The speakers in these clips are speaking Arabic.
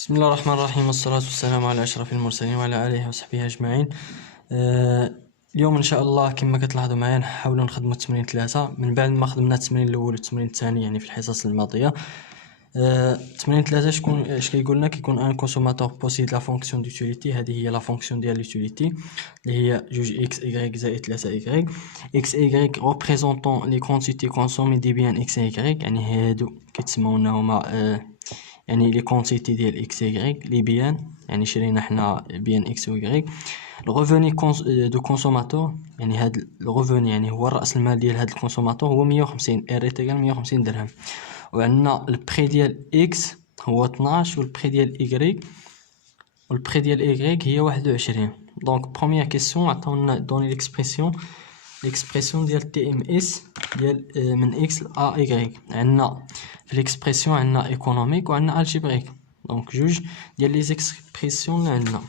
بسم الله الرحمن الرحيم، والصلاة والسلام على أشرف المرسلين وعلى آله وصحبه أجمعين. اليوم إن شاء الله كما كتلاحظوا معايا نحاولوا نخدموا التمرين 3 من بعد ما خدمنا التمرين الأول والتمرين الثاني يعني في الحصص الماضية. التمرين 3 شكون اش كيقول لنا؟ كيكون ان كونسوماتور بوسيد لا فونكسيون ديوتيليتي. هذه هي لا فونكسيون ديال لوتيليتي اللي هي جوج اكس ايغريك زائد 3 ايغريك. اكس ايغريك ريبريزونطون لي كونتيتي كونسومي دي بيان اكس ايغريك، يعني هادو كيتسمونا هما يعني لي كونتيتي ديال اكس ايغريك لي بيان، يعني شرينا حنا بيان اكس و ايغريك. الغوفوني دو كونسوماتور، يعني هاد الغوفوني يعني هو راس المال ديال هاد الكونسوماتور هو 150 ريت ايغال 150 درهم. وعندنا البري ديال اكس هو 12 والبري ديال ايغريك هي 21. دونك بروميير كيسيون عطاونا دوني ليكسبرسيون ديال تي ام اس ديال من اكس ا ايغريك. عندنا في ليكسبرسيون عندنا ايكونوميك وعندنا الجبريك، دونك جوج ديال لي زيكسبرسيون اللي عندنا.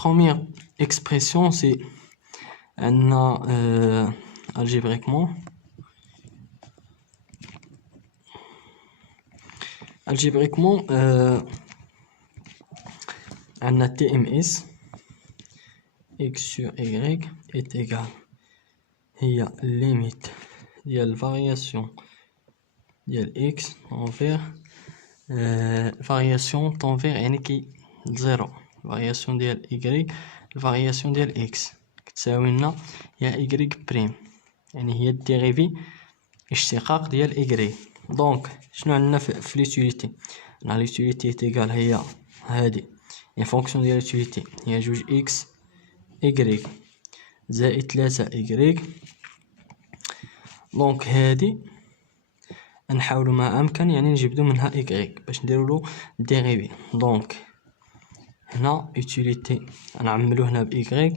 بروميير اكسبرسيون سي عندنا الجبريكمون عندنا تي ام اس x sur y est égal هي limite ديال variation ديال x envers variation envers يعني كي زيرو variation ديال y variation ديال x كتساوي لنا هي y بريم، يعني هي الديريفي اشتقاق ديال y. دونك شنو عندنا في ليوتيليتي؟ عندنا ليوتيليتي تيغال هي هادي، يعني فونكسيون ديال ليوتيليتي هي جوج x y زائد 3 y. دونك هادي نحاولوا ما امكن يعني نجبدوا منها y باش نديروا له ديريفي. دونك هنا يوتيليتي نعملو هنا ب y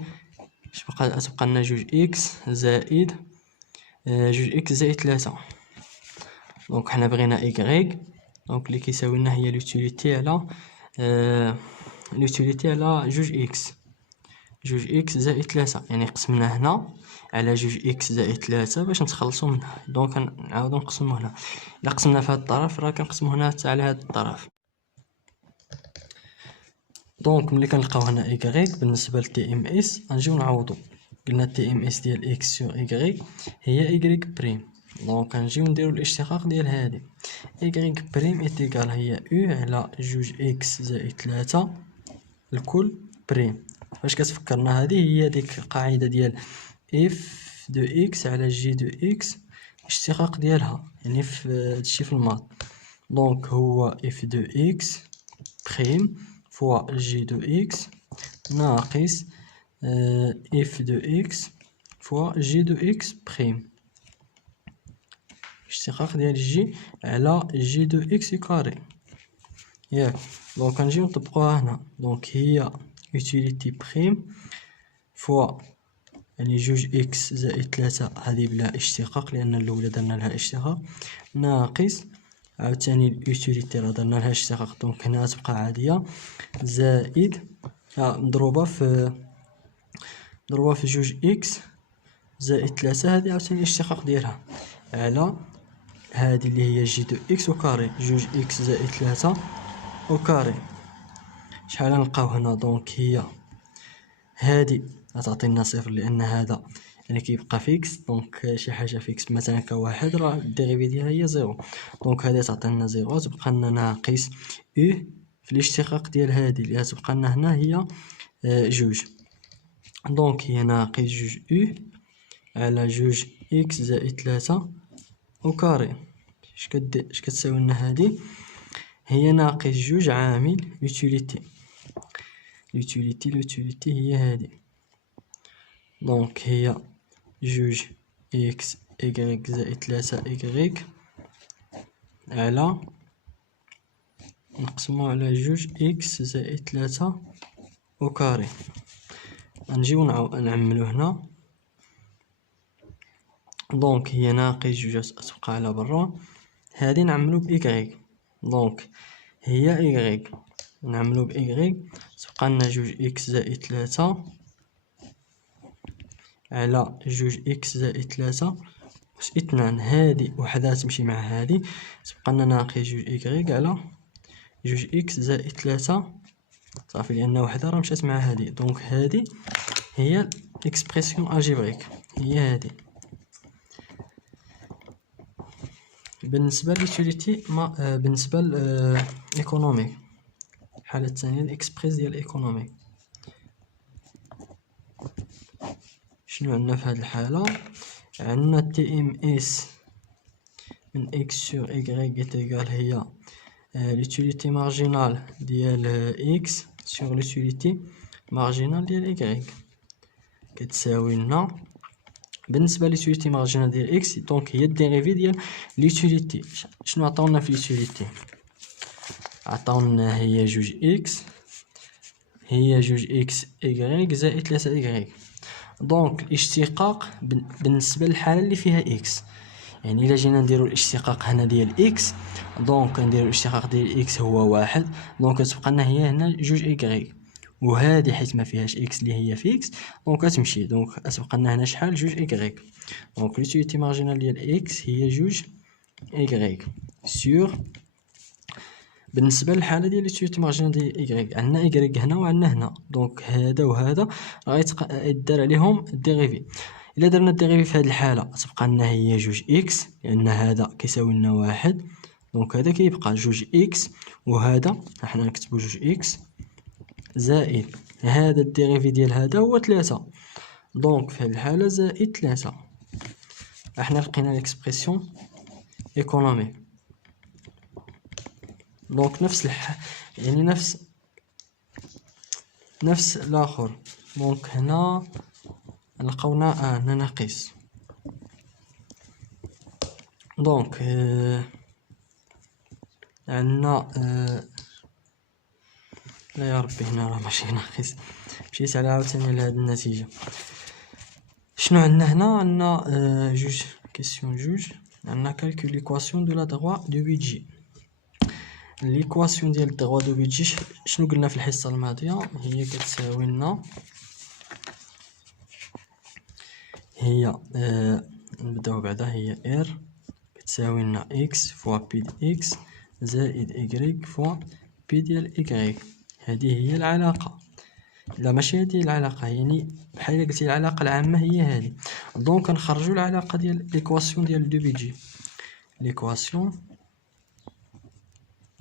تبقى لنا جوج x زائد جوج x زائد 3. دونك حنا بغينا y، دونك اللي كيساوي لنا هي لوتيليتي على جوج اكس زائد 3، يعني قسمنا هنا على جوج اكس زائد 3 باش نتخلصوا منها. دونك نعاودو نقسمو هنا، الا قسمنا في هاد الطرف راه كنقسمو هنا حتى على هاد الطرف. دونك ملي كنلقاو هنا ايكغيك بالنسبه لتي ام اس غنجيو نعوضو. قلنا تي ام اس ديال اكس سور ايكغيك هي ايكغيك بريم، دونك غنجيو نديرو الاشتقاق ديال هادي ايكغيك بريم ايتيكال هي او على جوج اكس زائد 3 الكل بريم. فاش كتفكرنا هذه هي ديك القاعده ديال اف دو اكس على جي دو اكس اشتقاق ديالها، يعني في هادشي في الماط. دونك هو اف دو اكس بريم فوا جي دو اكس ناقص اف دو اكس فوا جي دو اكس بريم اشتقاق ديال جي على جي دو اكس كاري ياك. دونك نجيو نطبقوها هنا. دونك هي utility بريم فوا يعني جوج اكس زائد 3 هذه بلا اشتقاق لان الاولى درنا لها اشتقاق ناقص عاوتاني اليوتيليتي راه درنا لها اشتقاق، دونك هنا تبقى عاديه زائد مضروبه في جوج اكس زائد 3 هذه عاوتاني الاشتقاق ديالها على هذه اللي هي جي دو اكس وكاري جوج اكس زائد 3 وكاري. شحال نلقاو هنا؟ دونك هي هادي غتعطينا صفر لان هذا يعني كيبقى فيكس، دونك شي حاجه فيكس مثلا كواحد راه الديريفي ديالها هي زيرو، دونك هذه تعطينا زيرو تبقى لنا ناقص او في الاشتقاق ديال هذه اللي تبقى لنا هنا هي جوج. دونك هي ناقص جوج او على جوج اكس زائد 3 وكاري. اش كتساوي لنا هذه؟ هي ناقص جوج عامل يوتيليتي هي هذه. دونك هي جوج اكس ايكغيك زائد 3 ايكغيك على نقسمو على جوج اكس زائد 3 وكاري. نجيو نعملو هنا. دونك هي ناقص جوج تبقى على برا، هذه نعملو بايكغيك. دونك هي ايكغيك نعملو بايكغيك تبقى لنا جوج اكس زائد 3 على جوج اكس زائد 3 أس 2. هادي وحدها تمشي مع هادي تبقى لنا ناقص جوج إيكغيك على جوج إكس زائد 3 صافي، لأن وحدة راه مشات مع هادي. دونك هادي هي إكسبرسيون ألجبريك، هي هادي. بالنسبة ليوتيليتي بالنسبة لإيكونوميك، الحالة الثانية الإكسبريس ديال إيكونوميك. شنو عندنا في هاد الحالة؟ عندنا تي ام اس من اكس سور ايكغيك إيتيغال هي l'utilité marginale ديال اكس سور l'utilité marginale ديال ايكغيك كتساوي لنا. بالنسبة للutilité marginale ديال اكس دونك هي الديريفي ديال l'utilité. شنو عطاونا في l'utilité؟ عطاونا هي جوج اكس، هي جوج اكس ايكغيك زائد 3 ايكغيك. دونك الاشتقاق بالنسبة للحالة اللي فيها اكس، يعني الا جينا نديرو الاشتقاق هنا ديال اكس، دونك نديرو الاشتقاق ديال اكس هو واحد، دونك كتبقى لنا هي هنا جوج ايكغيك، وهادي حيت ما فيهاش اكس اللي هي فيكس دونك كتمشي، دونك كتبقى لنا هنا شحال؟ جوج ايكغيك. دونك ليوتيليتي مارجينال ديال اكس هي جوج ايكغيك سور. بالنسبه للحاله ديال ليوتيليتي مارجينال ديال ايكغيك، عندنا ايكغيك هنا وعندنا هنا، دونك هذا وهذا غيتدار عليهم الديريفي. الا درنا الديريفي في هذه الحاله تبقى لنا هي جوج اكس، لان هذا كيساوي لنا واحد، دونك هذا كيبقى جوج اكس، وهذا حنا نكتبو جوج اكس زائد هذا الديريفي ديال هذا هو 3، دونك في هذه الحاله زائد 3. احنا لقينا ليكسبرسيون ايكونوميك. دونك نفس يعني نفس الاخر. دونك هنا لقونا هنا ناقص. دونك عندنا لا يا ربي هنا راه ماشي ناقص، مشيت على عاوتاني لهاد النتيجة. شنو عندنا هنا؟ عندنا جوج كيسيون جوج، عندنا كالكول ليكواسيون دو لا دروا دو بيجي. ليكواسيون ديال الدغوا دو بيجي شنو قلنا في الحصة الماضية؟ هي كتساوي لنا هي نبداو بعدا، هي ار كتساوي لنا اكس فوا بي ديال اكس زائد ايكغيك فوا بي ديال ايكغيك. هذه هي العلاقة، لا ماشي هذه العلاقة، يعني بحال قلتي العلاقة العامة هي هذه. دونك نخرجوا العلاقة ديال ليكواسيون ديال دو بيجي. ليكواسيون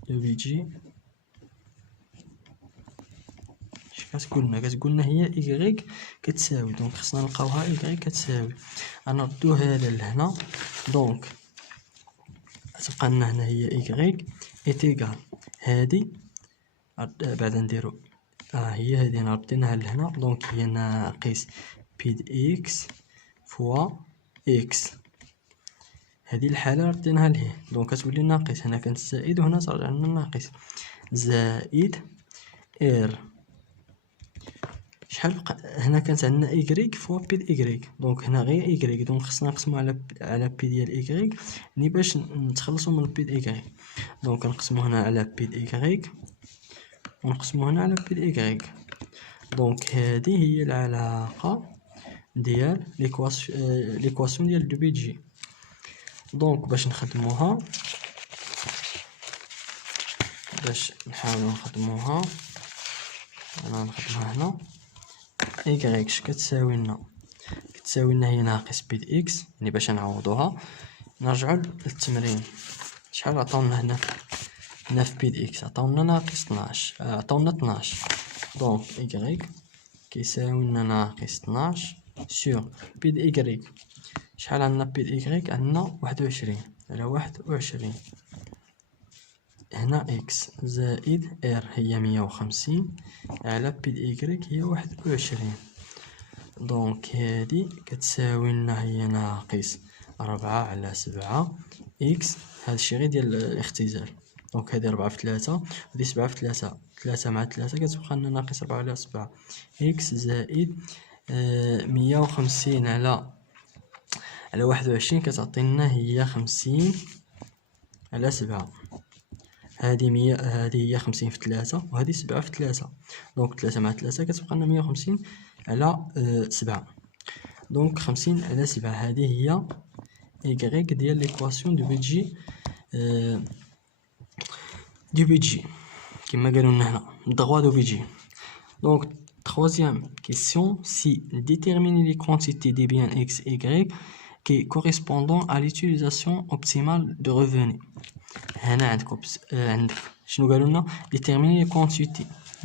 دو بيجي اش كتقولنا هي ايكغيك كتساوي، دونك خصنا نلقاوها ايكغيك كتساوي، غنردوها لهنا، دونك تبقى لنا هنا هي ايكغيك ايتيغال هادي، بعدا نديرو هي هادي رديناها لهنا، دونك هي ناقص بي دي اكس فوا اكس. هذه الحالة رديناها لهيه، دونك كتولي ناقص، هنا كانت زائد وهنا ترجع لنا ناقص، زائد ار شحال بقى هنا؟ كانت عندنا ايكغيك فوا بي ديال ايكغيك، دونك هنا غير ايكغيك، دونك خصنا نقسمو على بي ديال ايكغيك يعني باش نتخلصو من بي ديال ايكغيك. دونك نقسمو هنا على بي ديال ايكغيك ونقسمو هنا على بي ديال ايكغيك. دونك هذه هي العلاقة ديال ليكواسيون ديال دو بيجي. دونك باش نخدموها، باش نحاولو نخدموها، انا نخدمها هنا. ايكغيك اش كتساوي لنا؟ كتساوي لنا هي ناقص بي دي اكس، يعني باش نعوضوها نرجعو للتمرين. شحال عطاونا هنا في بي دي اكس؟ عطاونا ناقص 12، عطاونا 12. دونك ايكغيك كيساوي لنا ناقص 12 سور بي دي ايكغيك. شحال عندنا بي دي ايكغيك؟ عندنا 21 على 21. هنا اكس زائد ار هي 150 على بي دي ايكغيك هي 21. دونك هادي كتساوي لنا هي ناقص 4 على 7 اكس. هادشي غير ديال الاختزال، دونك هادي 4 في 3 وهادي 7 في 3، 3 مع 3 كتبقى لنا ناقص 4 على 7 اكس زائد 150 على 21 كتعطينا هي 50 على 7. هادي 100، هادي هي 50 في 3 وهادي 7 في 3، دونك 3 مع 3 كتبقى لنا 150 على 7. دونك 50 على 7 هذه هي إيكغيك ديال ليكواسيون دو بيجي كما قالوا لنا هنا droit d'objet. Donc troisième question, si déterminer les quantités des biens x et y qui correspondant à l'utilisation optimale de revenus. هنا عندكم عندك شنو قالوا لنا déterminer les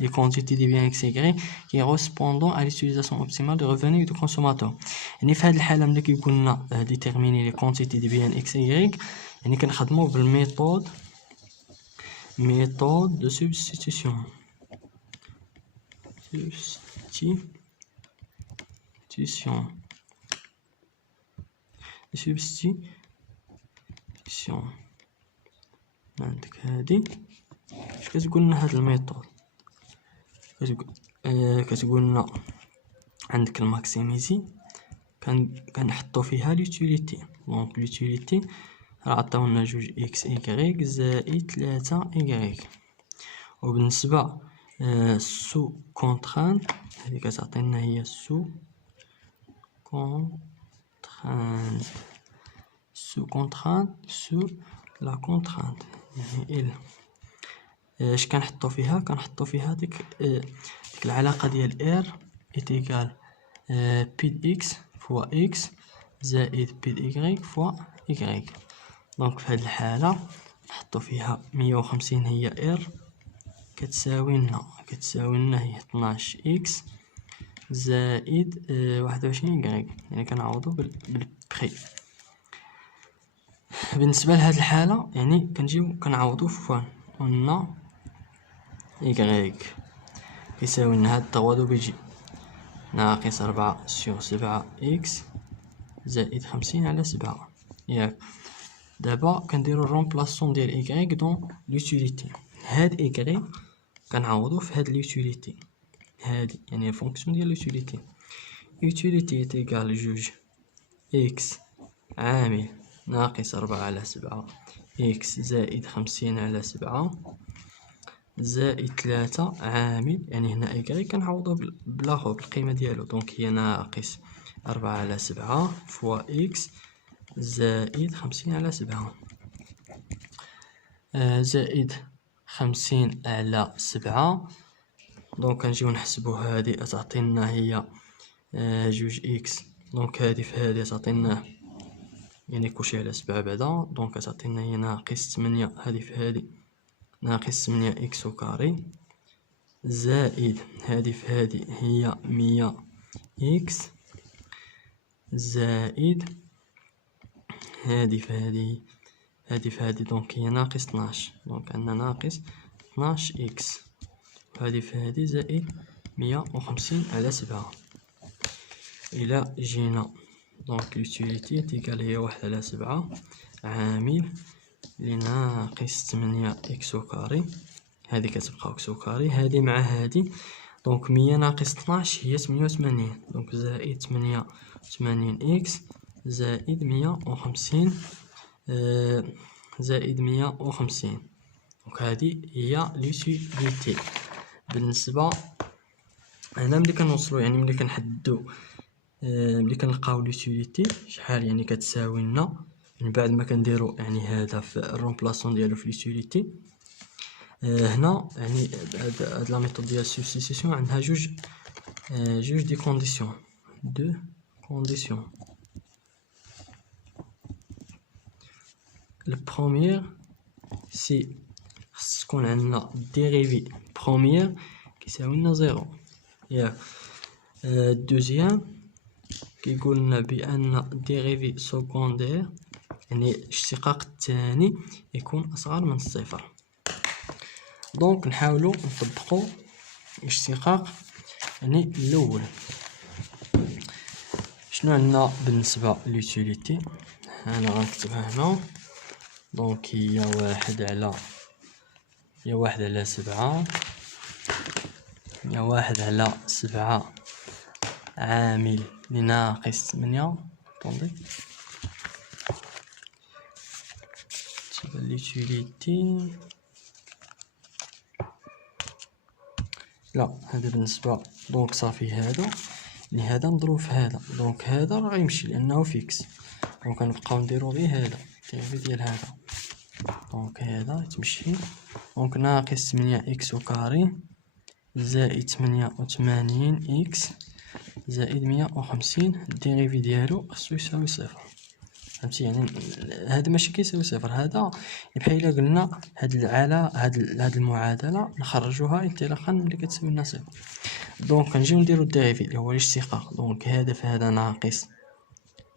quantités des biens x et y qui correspondant à l'utilisation optimale de revenus du consommateur. يعني في هذه الحاله ملي كيقول لنا déterminer les quantités des biens x et y يعني كنخدموا بالميثود de substitution. عندك هادي اش كتقول لنا هاد الميثود كتقول لنا عندك الماكسيميزي كنحطوا فيها ليوتيليتي. دونك ليوتيليتي راه عطاونا 2 اكس y زائد 3 y. وبالنسبه سو كونترانت هذه كتعطينا هي سو كونترانت سو لا كونترانت يعني اش كنحطوا فيها ديك العلاقه ديال ار ايتيكال بي د اكس فوا اكس زائد بي د y فوا y. دونك في هذه الحاله نحطوا فيها 150 هي ار كتساوي لنا هي 12 اكس زائد 21 y. يعني كنعوضوا بالبري. بالنسبه لهاد الحاله يعني كنجيو كنعوضوا في قلنا y يساوي لنا هاد التواضع بيجي ناقص 4 سور 7 اكس زائد 50 على 7 ياك. دابا كنديرو الرومبلاسون ديال y دون لوتيليتي. هاد y كنعوضو في هاد لوتيليتي هادي يعني فونكسيون ديال لوتيليتي. يوتيليتي تيكال 2 اكس عامل ناقص 4 على 7 اكس زائد 50 على 7 زائد 3 عامل يعني هنا y كنعوضو بالاخر بالقيمه ديالو. دونك هي ناقص 4 على 7 فوا اكس زائد 50 على 7 زائد 50 على 7. دونك كنجيو نحسبو هادي تعطينا هي 2 اكس. دونك هادي في هادي تعطينا يعني كلشي على 7 بعدا. دونك تعطينا هي ناقص 8 هادي في هادي ناقص 8 اكس وكاري زائد هادي في هادي هي 100 اكس زائد هادي في هادي دونك هي ناقص 12. دونك عندنا ناقص 12 اكس وهادي في هادي زائد 150 على 7. الى جينا دونك لوتيليتي تيكال هي 1 على 7 عامل لناقص 8 اكس وكاري هادي كتبقى اكس وكاري هادي مع هادي. دونك 100 ناقص 12 هي 88. دونك زائد 88 اكس زائد 150 زائد 150. دونك هادي هي لوتيليتي. بالنسبه هنا ملي كنوصلوا يعني ملي كنحددوا ملي كنلقاو لوتيليتي شحال يعني كتساوي لنا من بعد ما كنديروا يعني هذا في الرومبلاسون ديالو في لوتيليتي. هنا يعني هاد لا ميثود ديال السبستيتيوشن عندها جوج دي كونديسيون البروميير سي خص تكون عندنا ديريفي بروميير كيساوي لنا 0 ياك. الدوزيام كيقول لنا بان ديريفي سكوندير يعني الاشتقاق الثاني يكون اصغر من الصفر. دونك نحاولوا نطبقوا الاشتقاق يعني الاول. شنو عندنا بالنسبه لوتيليتي؟ انا غنكتبها هنا. دونك هي 1 على 7 هي 1 على 7 عامل لناقص 8. طوندي تبان لوتيليتي لا هذا بالنسبه. دونك صافي هذا لهذا نضرب في هذا. دونك هذا راه غيمشي لانه فيكس. دونك غنبقاو نديرو غير هذا ديال هذا. دونك هذا تمشي دونك ناقص 8 إكس وكاري زائد 88 إكس زائد 150. الديريفي ديالو خصو يساوي صفر. فهمتي يعني هذا ماشي كيساوي صفر، هذا بحال الا قلنا هاد المعادله نخرجوها انطلاقا ملي كتساوي لنا صفر. دونك نجيو نديرو الديريفي اللي هو الاشتقاق. دونك هذا في هذا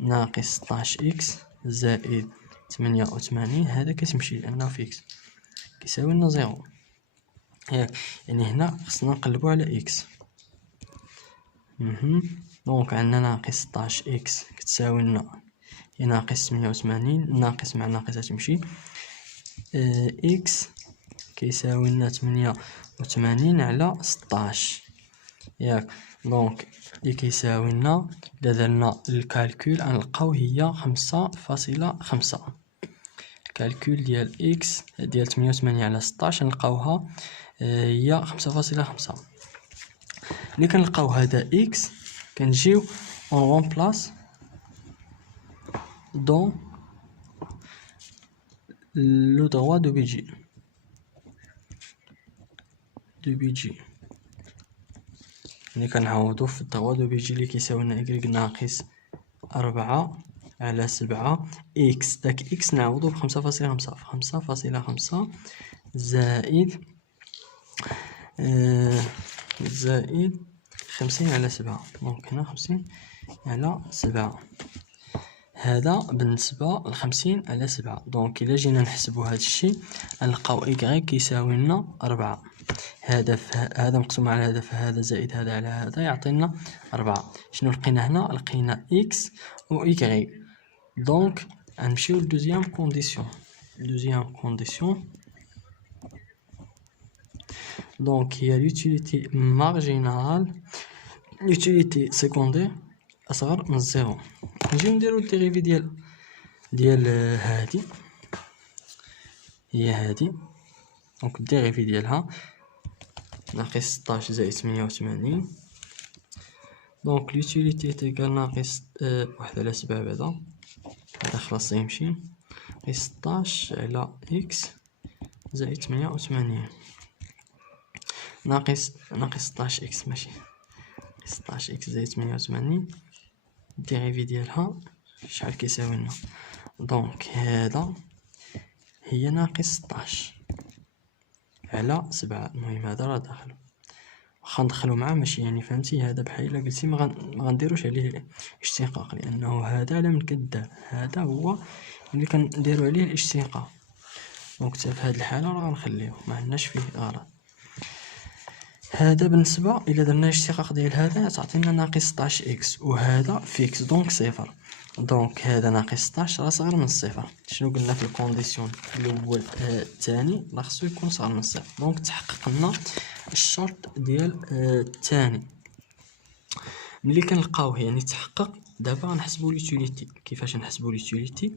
ناقص 16 إكس زائد 88. هذا كتمشي لانه في إكس كيساوي لنا زيرو ياك، يعني هنا خصنا نقلبو على إكس. دونك عندنا ناقص 16 إكس كتساوي لنا ناقص 88. ناقص مع ناقص تمشي. إكس كيساوي لنا 88 على 16 ياك. دونك اللي كيساوي لنا إلا درنا الكالكول غنلقاو هي 5.5. الكالكول ديال إكس ديال 88 على 16 نلقاوها هي 5.5. ملي كنلقاو هذا إكس كنجيو اون رومبلاس dans le droit de بيجي ملي كنعوضو في الدروا دو بيجي اللي كيساوي لنا إكس ناقص 4 على 7 إكس. داك إكس نعوضو ب 5.5 زائد 50 على 7. دونك هنا 50 على 7 هذا بالنسبة ل50 على 7. دونك إلا جينا نحسبو هاد الشي نلقاو إكغيك كيساوي لنا 4. هذا مقسوم على هذا فهذا زائد هذا على هذا يعطينا 4. شنو لقينا هنا؟ لقينا إكس و إكغيك. دونك غنمشيو لدوزيام كونديسيون. دونك هي l'utilité marginale l'utilité secondaire أصغر من الزيرو. نجيو نديرو الديريفي ديال هادي هي هادي. دونك الديريفي ديالها ناقص 16 زائد 88. دونك لوتيليتي تيكال ناقص 1 على 7 بعدا هذا خلاص يمشي ناقص 16 على إكس زائد 88 ناقص 16 إكس ماشي 16 إكس زائد 88. الديريفي ديالها شحال كيساوي لنا؟ دونك هذا هي ناقص 16 على 7. المهم هذا راه داخل واخا ندخلو معاه ماشي يعني فهمتي. هذا بحال الا قلتي ما غنديروش عليه الاشتقاق لانه هذا لا من كدار. هذا هو اللي كنديرو عليه الاشتقاق. دونك حتى في هذه الحاله راه غنخليوه ما عندناش فيه غلط. هذا بالنسبه الى درنا الاشتقاق ديال هذا تعطينا ناقص 16 إكس وهذا فيكس دونك صفر. دونك هذا ناقص 16 راه صغر من الصفر. شنو قلنا في الكونديسيون الاول الثاني راه خصو يكون صغر من الصفر. دونك تحقق لنا الشرط ديال الثاني. ملي كنلقاوه يعني تحقق. دابا غنحسبوا ليوتيليتي. كيفاش نحسبوا ليوتيليتي؟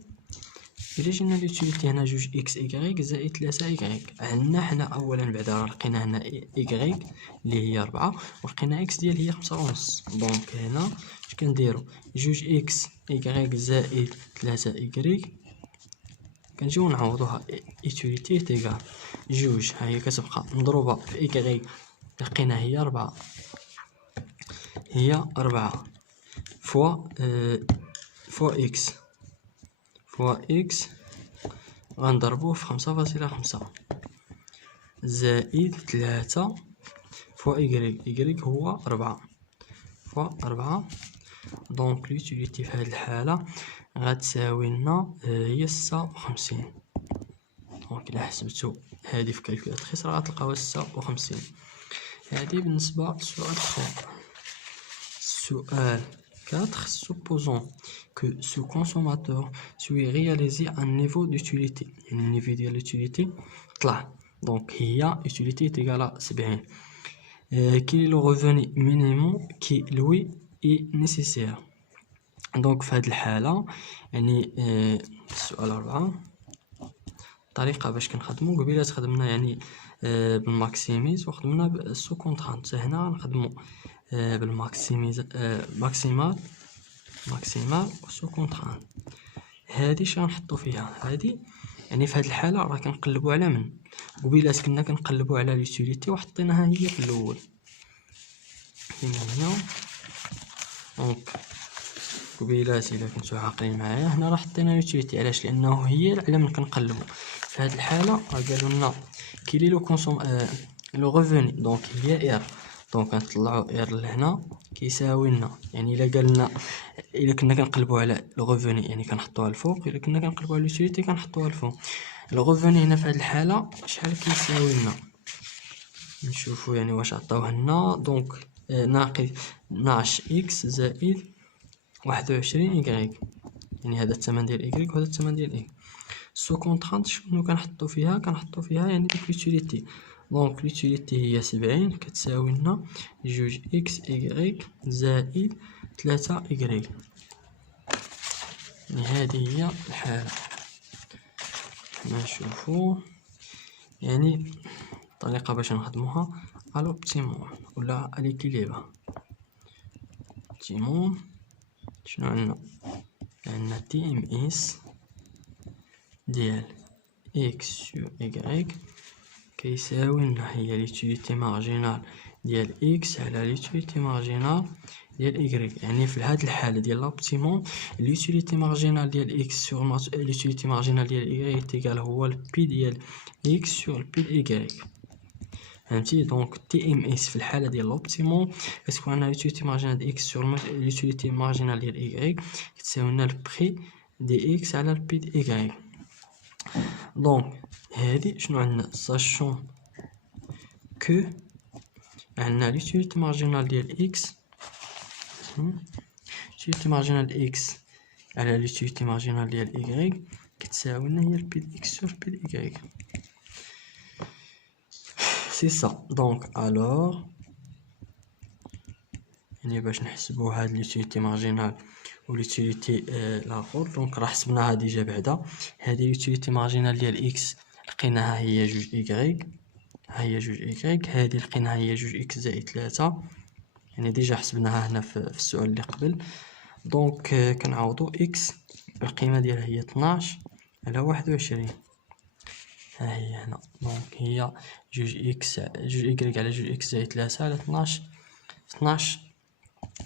الا جينا ليوتيليتي هنا 2 إكس إكغيك زائد 3 إكغيك. عندنا حنا اولا بعدا راه لقينا هنا إكغيك اللي هي 4 ولقينا إكس ديال هي 5.5. دونك هنا اش كنديرو 2 إكس إكغيك زائد 3 إكغيك كنجيو نعوضوها يوتيليتي تيكال 2 ها هي كتبقى مضروبه في إكغيك لقينا هي 4 فوا إكس غنضربوه في 5.5 زائد 3 فوا إكغيك هو 4 فوا 4. دونك لوتيليتي في هاد الحالة غتساوي لنا هي 56. دونك إلا حسبتو هادي في كالكولاتريس راه غتلقاوها 56. هادي بالنسبة للسؤال 3. سؤال 4. Supposons que ce consommateur soit réalisé un niveau d'utilité. يعني النيفو ديال l'utilité طلع. دونك هي utilité égale 70. Quel est le revenu minimum qui lui est nécessaire. دونك في هذه الحالة يعني السؤال 4 الطريقة باش كنخدمو قبيلة خدمنا يعني بالماكسيميز وخدمنا بالسو كونترانت. هنا غنخدمو بالماكسيميز ماكسيمال وسو كونترانت. هادي اش غنحطو فيها؟ هادي يعني في هاد الحالة راه كنقلبو على من قبيلات كنا كنقلبوا على ليوتيليتي وحطيناها هي في الاول كاينه هنا. دونك قبيلات الا كنتو عاقلين معايا هنا راه حطينا ليوتيليتي. علاش؟ لانه هي على من كنقلبوا. في هذه الحاله راه قالوا لنا كيلي لو كونسوم لو ريفوني، دونك هي اير. دونك غنطلعوا اير لهنا كيساوي لنا، يعني الا قال لنا الا كنا كنقلبوا على لو ريفوني يعني كنحطوها الفوق، الا كنا كنقلبوا على ليوتيليتي كنحطوها الفوق. لو ريفوني هنا في هذه الحاله شحال كيساوي لنا؟ نشوفوا يعني واش عطاوه لنا. دونك ناقص 12 اكس زائد 21 إيكغيك، يعني هذا الثمن ديال إيكغيك وهذا الثمن ديال إيكغيك. سو كونطرانت شنو كنحطو فيها؟ كنحطو فيها يعني ديك ليوتيليتي. دونك ليوتيليتي هي 70 كتساوي لنا 2 إكس إيكغيك زائد 3 إيكغيك. يعني هذه هي الحالة. نشوفو يعني الطريقة باش نخدموها الوبتيموم ولا اليكيليبر. اوبتيموم شنو عندنا تي ام اس ديال اكس سور ايكغيك كيساوي لنا هي ليوتيليتي مارجينال ديال اكس على ليوتيليتي مارجينال ديال ايكغيك. يعني في هذه الحاله ديال لوبتيموم ليوتيليتي مارجينال ديال اكس سور ليوتيليتي مارجينال ديال ايكغيك تيكال هو البي ديال اكس سور البي ديال ايكغيك. فهمتي؟ دونك تي ام اس في الحاله ديال لوبتيموم كتكون عندنا ليوتيليتي مارجينال ديال اكس سور ليوتيليتي مارجينال ديال ايكغيك كتساوي لنا البري دي اكس على البي دي ايكغيك. دونك هادي شنو عندنا؟ ساشون كو عندنا ليوتيليتي مارجينال ديال اكس ليوتيليتي مارجينال اكس على ليوتيليتي مارجينال ديال ايكغيك كتساوي لنا هي البي دي اكس سور بي دي ايكغيك. سي سا. دونك الوغ يعني باش نحسبو هاد ليوتيليتي مارجينال و ليوتيليتي لاخر دونك راه حسبناها ديجا بعدا. هادي ليوتيليتي مارجينال ديال اكس لقيناها هي 2 ايكغيك، ها هي 2 ايكغيك. هادي لقيناها هي 2 اكس زائد 3، يعني ديجا حسبناها هنا في السؤال اللي قبل. دونك كنعوضو اكس القيمه ديالها هي 12 على 21، ها هي هنا. دونك هي 2 اكس 2 ايكغيك على 2 اكس زائد 3 على 12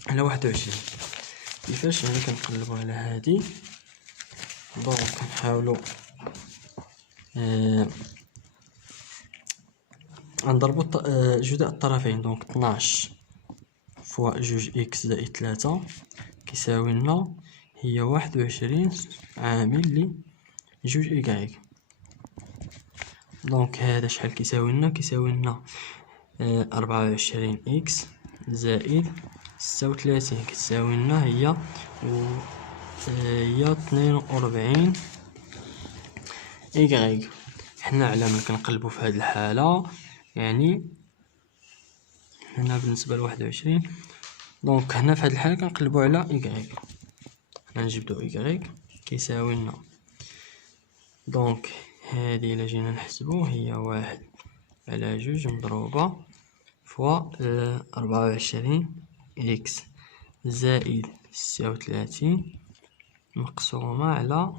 على 21. كيفاش يعني كنقلبو على هادي؟ دونك نحاولو نضربو جداء الطرفين. دونك 12 فوا 2 اكس زائد 3 كيساوي لنا هي 21 عامل ل 2 ايكغيك. دونك هذا شحال كيساوي لنا؟ كيساوي لنا 24 اكس زائد 36 كتساوي لنا هي 42 ايكغيك. حنا على ملي كنقلبو في هذه الحاله يعني هنا بالنسبه ل 21 دونك هنا في هذه الحاله كنقلبو على ايكغيك. هنا نجبدو ايكغيك كيساوي لنا دونك هذه الا جينا نحسبو هي 1 على 2 مضروبه فوا 24 اكس زائد 36 مقسومه على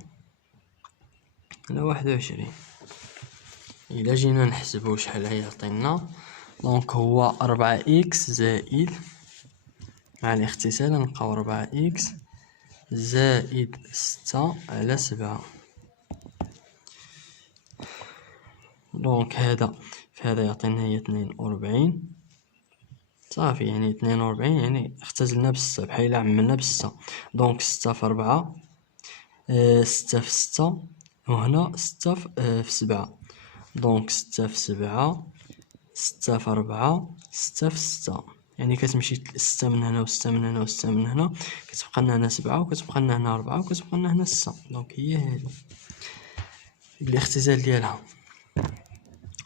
21. الا جينا نحسبو شحال غيعطينا دونك هو 4 اكس زائد مع الاختصار نلقاو 4 اكس زائد 6 على 7. دونك هذا في هذا يعطينا هي 42 صافي، يعني 42 يعني اختزلنا بستة بحال عملنا بستة. دونك 6 في 4 6 في 6 وهنا 6 في 7. دونك 6 في 7 6 في 4 6 في 6 يعني كتمشي 6 من هنا و 6 من هنا و 6 من هنا كتبقى لنا هنا 7 وكتبقى لنا هنا 4 وكتبقى لنا هنا 6. دونك هي هذه بالاختزال ديالها.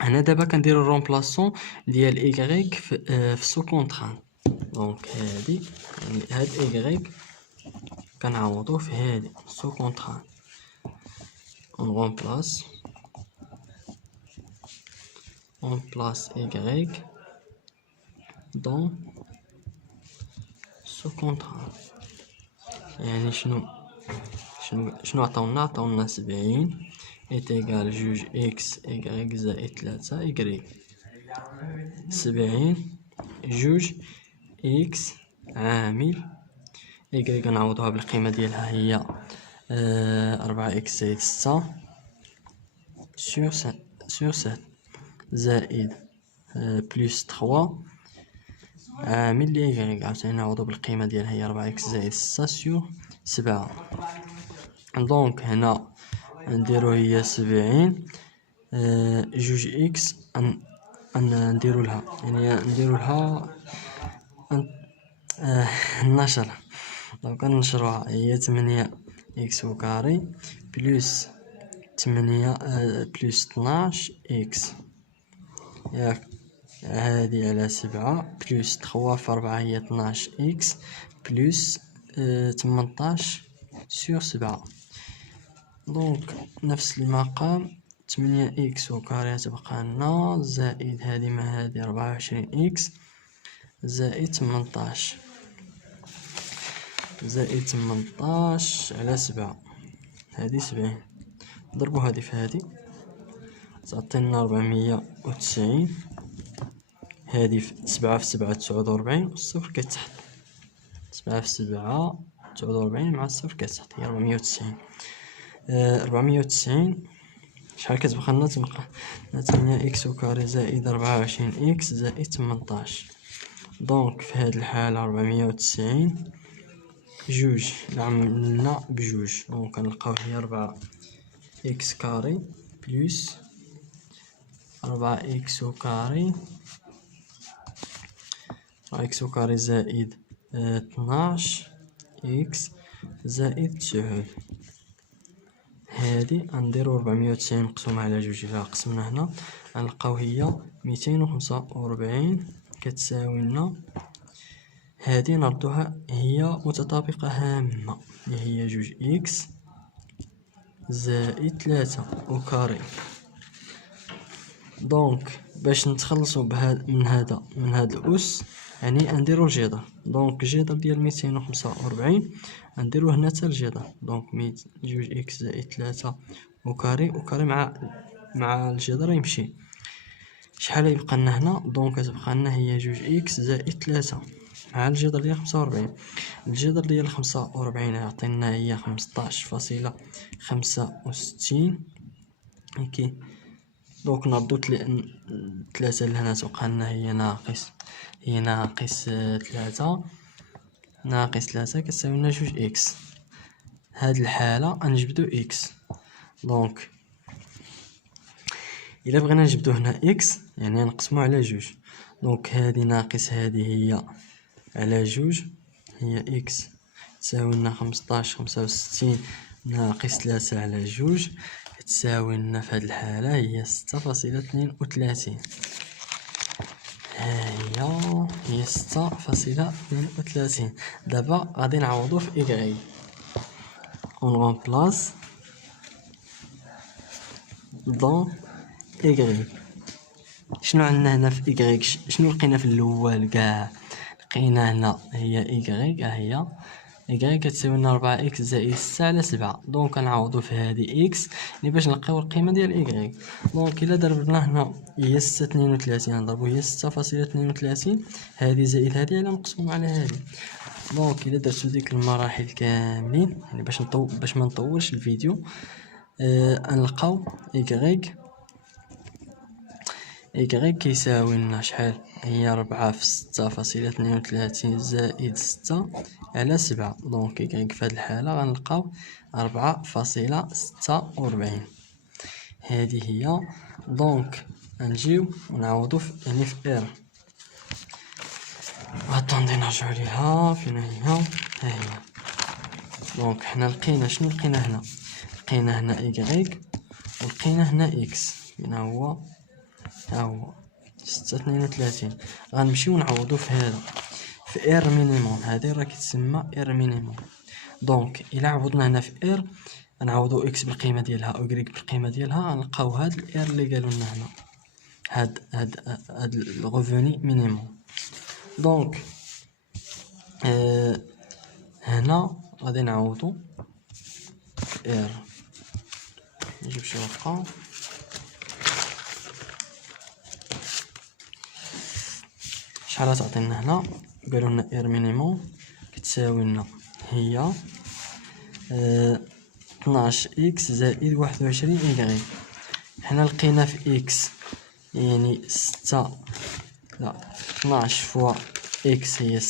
هنا دابا كنديرو الرومبلاسون ديال ايكغيك في سو كونطران. دونك هادي يعني هاد ايكغيك كنعوضو في هادي سو كونطران. on remplace y dans ce contrat. يعني شنو عطاونا 70 إيت إيكال جوج إكس إيكغيك زائد 3 إيكغيك. 70 جوج إكس عامل إيكغيك نعوضوها بالقيمة ديالها هي 4 إكس زائد 6 سور 7 زائد بلس 3 عامل لإيكغيك عاوتاني نعوضو بالقيمة ديالها هي 4 إكس زائد 6 سور 7. دونك هنا نديرو هي 70 جوج إكس نديرو لها يعني نديرو لها النشر. دونك نشروها هي 8 إكس وكاري بلس 8 بلس 12 إكس ياك هادي على 7 بلس 3 في 4 هي 12 إكس بلس 18 سور 7. دونك نفس المقام 8 إكس وكاري تبقى لنا زائد هادي مع هادي 24 إكس زائد 18 على 7 هادي 70 نضربو هادي في هادي تعطينا 490. هادي 7 في 7 49 والصفر كيتحط 7 في 7 49 مع الصفر كيتحط هي 490. 490 شحال كتبقى لنا؟ تبقى 8 إكس وكاري زائد 24 إكس زائد 18. دونك في هاد الحالة 490 جوج عملنا بجوج دونك كنلقاو هي 4 إكس كاري بلس 4 إكس وكاري زائد 12 إكس زائد 9. هادي غنديرو 490 مقسومة على جوج. إلا قسمنا هنا غنلقاو هي 245 كتساوي لنا هادي نردوها هي متطابقة هامة اللي هي جوج إكس زائد 3 وكاري. دونك باش نتخلصو من هاد الأس يعني نديرو الجذر. دونك الجذر ديال 245 نديروه هنا حتى الجذر. دونك جوج إكس زائد 3 وكاري مع الجذر يمشي شحال يبقى لنا هنا؟ دونك كتبقى لنا هي جوج إكس زائد 3 مع الجذر ديال 45. الجذر ديال 45 يعطينا هي 15.65 هيكي. دونك نردو 3 لهنا تبقى لنا هي ناقص 3 كتساوي لنا جوج إكس. هاد الحالة غنجبدو إكس. دونك إلا بغينا نجبدو هنا إكس يعني نقسمو على جوج. دونك هادي ناقص هادي هي على جوج هي إكس تساوي لنا 15.65 ناقص 3 على جوج تساوي لنا في هاد الحالة هي 6.32. هي 6.32. دابا غادي نعوضو في إكغيك اون غومبلاص دون إكغيك. شنو عندنا هنا في إكغيك؟ شنو لقينا في الأول كاع؟ لقينا هنا هي إكغيك هي إكغيك كتساوي لنا 4 إكس زائد 6 على 7. دونك كنعوضو في هادي إكس يعني باش نلقاو القيمة ديال إكغيك. دونك إلا ضربنا هنا هي 6.32 نضربو هي 6.32 هادي زائد هادي على مقسوم على هادي. دونك إلا درتو ديك المراحل كاملين يعني باش ما نطولش الفيديو نلقاو إكغيك كيساوي لنا شحال؟ هي 4 في 6.32 زائد 6 على 7. دونك إكغيك في هاد الحالة غنلقاو 4.46. هادي هي. دونك نجيو ونعوضو يعني في إر. اتوندي نرجعو ليها فين هي. ها هي. دونك حنا لقينا شنو لقينا هنا؟ لقينا هنا إكغيك ولقينا هنا إكس. فين هو؟ ها هو 6.32. غنمشيو نعوضو في هذا في إر مينيموم. هادي راه كتسمى إر مينيموم. دونك إلا عوضنا هنا في إر غنعوضو إكس بالقيمة ديالها أو إكغيك بالقيمة ديالها غنلقاو هاد الإر اللي قالو لنا هنا هاد الغوفوني مينيموم. دونك هنا غادي نعوضو في إر. نجيب شي ورقة. شحال تعطينا هنا؟ قالوا لنا اير مينيموم كتساوي لنا هي 12 اكس زائد 21 ايغريك. حنا لقينا في اكس يعني 12 فوا اكس هي 6.32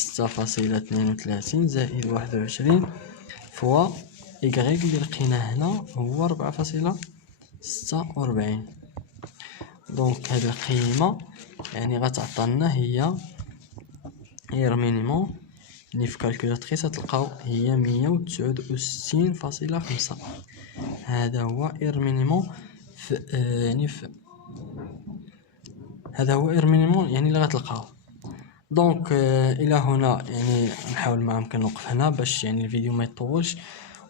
زائد 21 فوا ايغريك اللي لقينا هنا هو 4.46. دونك هاد القيمة يعني غتعطينا هي اير مينيموم اللي في كالكولاتريس تلقاو هي 169.5. هذا هو اير مينيموم هذا هو اير مينيموم يعني اللي غتلقاو. دونك الى هنا يعني نحاول ما يمكن نوقف هنا باش يعني الفيديو ما يطولش،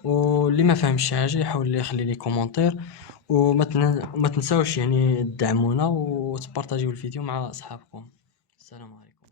واللي ما فهمش شي حاجه يحاول لي يخلي لي كومونتير، وما تنساوش يعني تدعمونا وتبارطاجيو الفيديو مع اصحابكم. السلام عليكم.